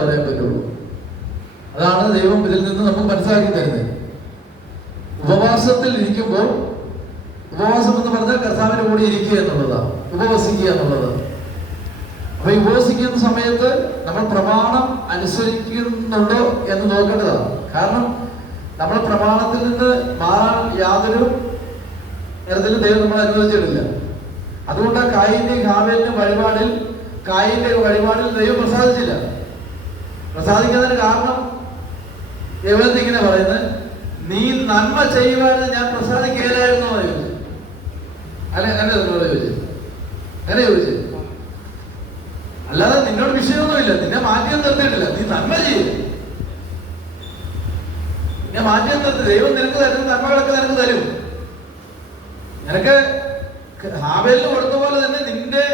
പറയാൻ പറ്റുള്ളൂ. അതാണ് ദൈവം ഇതിൽ നിന്ന് നമുക്ക് മനസ്സിലാക്കി തരുന്നത്. ഉപവാസത്തിൽ ഇരിക്കുമ്പോൾ, ഉപവാസം എന്ന് പറഞ്ഞാൽ കർത്താവിന്റെ കൂടെ ഇരിക്കുക എന്നുള്ളതാണ്, ഉപവസിക്കുക എന്നുള്ളത്. അപ്പൊ ഈ ഉപവസിക്കുന്ന സമയത്ത് നമ്മൾ പ്രമാണം അനുസരിക്കുന്നുണ്ടോ എന്ന് നോക്കേണ്ടതാണ്. കാരണം നമ്മൾ പ്രമാണത്തിൽ നിന്ന് മാറാൻ യാതൊരു തരത്തിലും ദൈവം നമ്മൾ അനുവദിച്ചിട്ടില്ല. അതുകൊണ്ട് കായീന്റെയും ഹാബേലിന്റെയും കായീന്റെ വഴിപാടിൽ ദൈവം പ്രസാദിച്ചില്ല. പ്രസാദിക്കുന്നതിന് കാരണം ദൈവത്തെ ഇങ്ങനെ പറയുന്നത്, നീ നന്മ ചെയ്യുവാനും ഞാൻ പ്രസാദിക്കുകയില്ലായിരുന്നോ ചോദിച്ചു. അല്ലെ അങ്ങനെ ചോദിച്ചു. അല്ലാതെ നിന്നോട് വിഷയമൊന്നുമില്ല, നിന്നെ മാറ്റിയും നിർത്തിയിട്ടില്ല. നീ നന്മ ചെയ്യും, നിന്നെ മാറ്റിയും നിർത്തി. ദൈവം നിനക്ക് തരുന്ന നന്മകളൊക്കെ നിനക്ക് തരും. നിനക്ക് ഹാബേലിന് കൊടുത്ത പോലെ തന്നെ നിന്റെ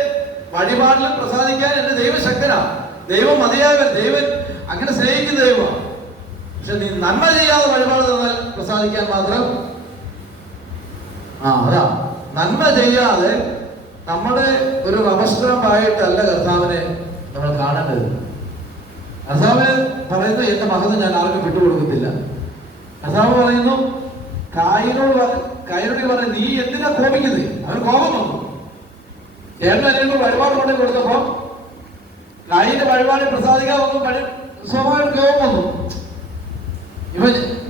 വഴിപാടിലും പ്രസാദിക്കാൻ എന്റെ ദൈവശക്തനാണ്. ദൈവം മതിയായവൻ, ദൈവൻ അങ്ങനെ സ്നേഹിക്കുന്ന ദൈവമാണ്. പക്ഷെ നീ നന്മ ചെയ്യാതെ വഴിപാട് തന്നാൽ പ്രസാദിക്കാൻ മാത്രം അതാ. നന്മ ചെയ്യാതെ നമ്മുടെ ഒരു അവസരമായിട്ടല്ല കർത്താവിനെ നമ്മൾ കാണേണ്ടത്. കർത്താവ് പറയുന്നു, എന്റെ മകന് ഞാൻ ആർക്കും വിട്ടുകൊടുക്കത്തില്ല. കർത്താവ് പറയുന്നു, കായനോട് പറഞ്ഞു, നീ എന്തിനാ കോപിക്കുന്നത്? അവന് കോപം വന്നു. ചേട്ടൻ വഴിപാട് കൊണ്ടു കൊടുത്തപ്പോ കായിന്റെ വഴിപാട് പ്രസാദിക്കാതെ സ്വാഭാവിക കോപം വന്നു. ഇവ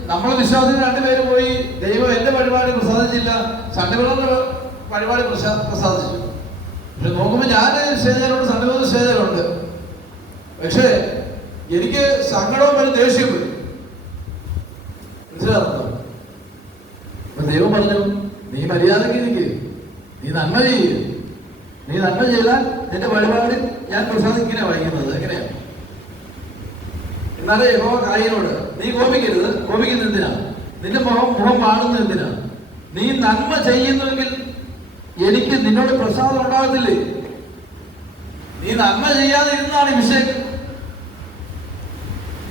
നമ്മളെ വിശ്വാസത്തിൽ രണ്ടുപേര് പോയി, ദൈവം എന്റെ വഴിപാട് പ്രസാദിച്ചില്ല, സണ്ഡുകളുടെ വഴിപാട് പ്രസാദിച്ചു. പക്ഷെ നോക്കുമ്പോ ഞാൻ സ്റ്റേജിലുണ്ട്, സണ്ഡുകളുടെ സ്റ്റേജിലുണ്ട്. പക്ഷെ എനിക്ക് സങ്കടവും വരും, ദേഷ്യം വരും. മനസ്സിലാകുന്നു? ദൈവം പറഞ്ഞു, നീ മര്യാദയ്ക്ക് ഇരിക്കുക, നീ നന്മ ചെയ്യുക. നീ നന്മ ചെയ്താൽ നിന്റെ വഴിപാട് ഞാൻ പ്രസാദം ഇങ്ങനെ വായിക്കുന്നത്. എങ്ങനെയാണ്? എന്നാലേ യഹോവ കായനോട്, നീ കോപിക്കരുത്. കോപിക്കുന്ന എന്തിനാ? നിന്റെ മുഖം കാണുന്നത് എന്തിനാ? നീ നന്മ ചെയ്യുന്നുവെങ്കിൽ എനിക്ക് നിന്നോട് പ്രസാദം ഉണ്ടാകത്തില്ലേ? നീ നന്മ ചെയ്യാതെ ഇരുന്നാണ് ഈ വിഷയം.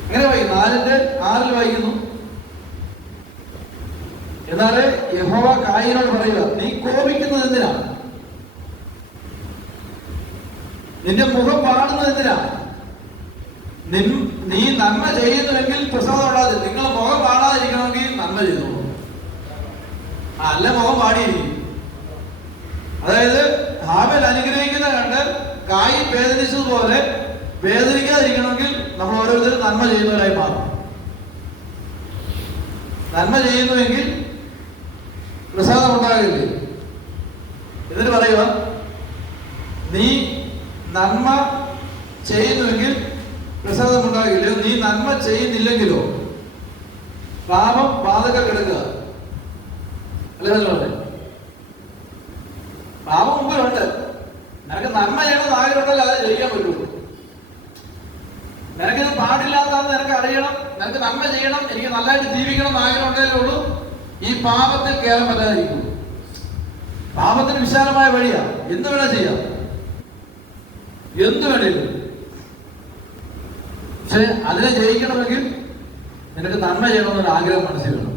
എങ്ങനെ വായിക്കുന്നു? 4:6 വായിക്കുന്നു. എന്നാല് യഹോവ കായനോട് പറയുക, നീ കോപിക്കുന്നത് എന്തിനാ? നിന്റെ മുഖം പാടുന്നത് എന്തിനാ? നീ നന്മ ചെയ്യുന്നുവെങ്കിൽ പ്രസാദം ഉണ്ടാകും. നിങ്ങൾ മുഖം പാടാതിരിക്കണമെങ്കിൽ നന്മ ചെയ്തോളൂ, അല്ല മുഖം പാടിയിരിക്കും. അതായത് ഹാബേൽ അനുഗ്രഹിക്കുന്ന കണ്ട് കായീൻ വേദനിച്ചതുപോലെ വേദനിക്കാതിരിക്കണമെങ്കിൽ നമ്മൾ ഓരോരുത്തരും നന്മ ചെയ്യുന്നവരായി മാറും. നന്മ ചെയ്യുന്നുവെങ്കിൽ പ്രസാദം ഉണ്ടാകില്ലേ? എന്നിട്ട് പറയുക, നീ നന്മ ചെയ്യുന്നുവെങ്കിൽ പ്രസാദം ഉണ്ടാകില്ലയോ? നീ നന്മ ചെയ്യുന്നില്ലെങ്കിലോ പാപം ബാധക കിടക്കുക. അല്ലേ? പാപം മുമ്പിലുണ്ട്. നിനക്ക് നന്മ ചെയ്യണമെന്ന് ആഗ്രഹമുണ്ടല്ലോ, അത് ജയിക്കാൻ പറ്റുള്ളൂ. നിനക്കിത് പാടില്ലാത്തതാണെന്ന് നിനക്ക് അറിയണം. നിനക്ക് നന്മ ചെയ്യണം, എനിക്ക് നല്ലതായിട്ട് ജീവിക്കണം എന്ന് ആഗ്രഹം ഉണ്ടെങ്കിലേ ഉള്ളൂ ഈ പാപത്തിൽ കയറാൻ പറ്റാതിരിക്കും. പാപത്തിന് വിശാലമായ വഴിയാ, എന്ത് വേണേ ചെയ്യാം, എന്ത് വേണേലും. പക്ഷെ അതിനെ ജയിക്കണമെങ്കിൽ നിനക്ക് നന്മ ചെയ്യണമെന്നൊരു ആഗ്രഹം മനസ്സിൽ വേണം.